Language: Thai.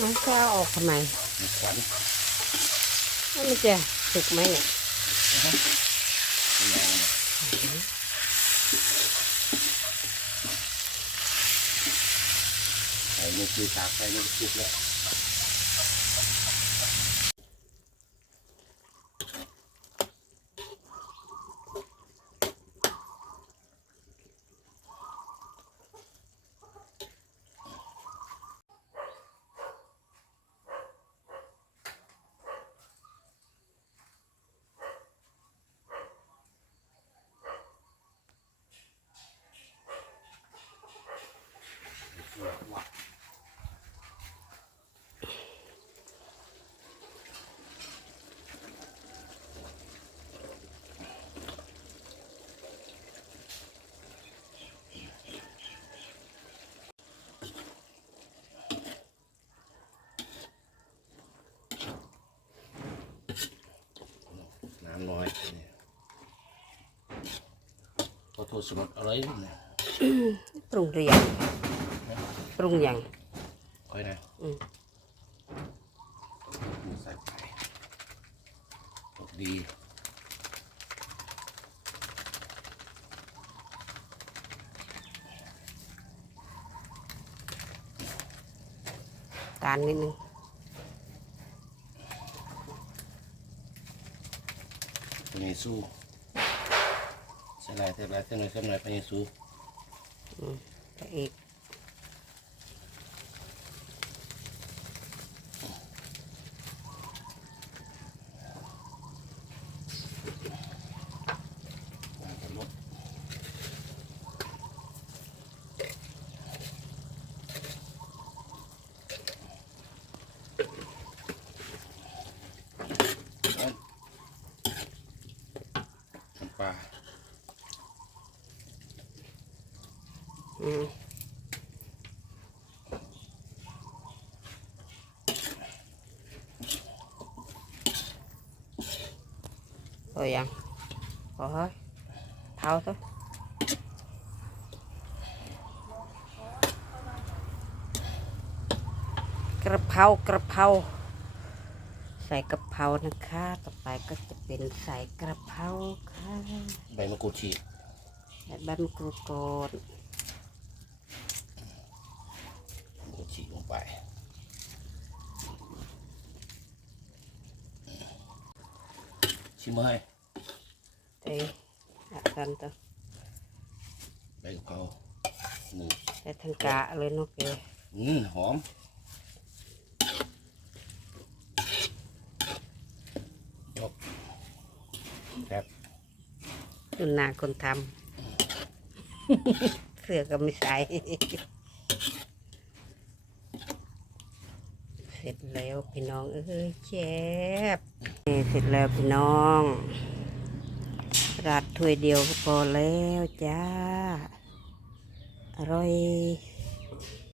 น้องจะเอาออกทำไมมีควันแล้วมันจะสุกไหมเนี่ยมีอย่าง เนี่ยใส่ในคือฉากใส่ในคุกแล้ว น้ำน้อยนี่พอโทษสมดอะไรเนี่ยปรุงเรียงปรุงยังค่อยนะอืมใส่ไปตกดีตาลนิดนึง ตัวนี้สู้ใส่ลายเท่าไรเท่าไรเท่าไรไปสู้ไปอีก ลดน้ำปลา อืมพอยังพอเฮ้ยเท้าตัวกระเพรากระเพราใส่กระเพรานะคะ ต่อไปก็จะเป็นใส่กระเพราค่ะใบมะกรูดฉีกใส่ใบมะกรูดก่อน มะกรูดฉีกลงไป ชิมให้เอ้ยอากันตัวใบกะเพราหนึ่งใส่ทั้งกะเลยเนาะเกอืมหอมยกแซ่บดูหน้าคนทำ เสื้อก็ไม่ใส่ เสร็จแล้วพี่น้องเอ้ยเจ็บนี่ เสร็จแล้วพี่น้องราดถ้วยเดียวก็พอแล้วจ้า อร่อย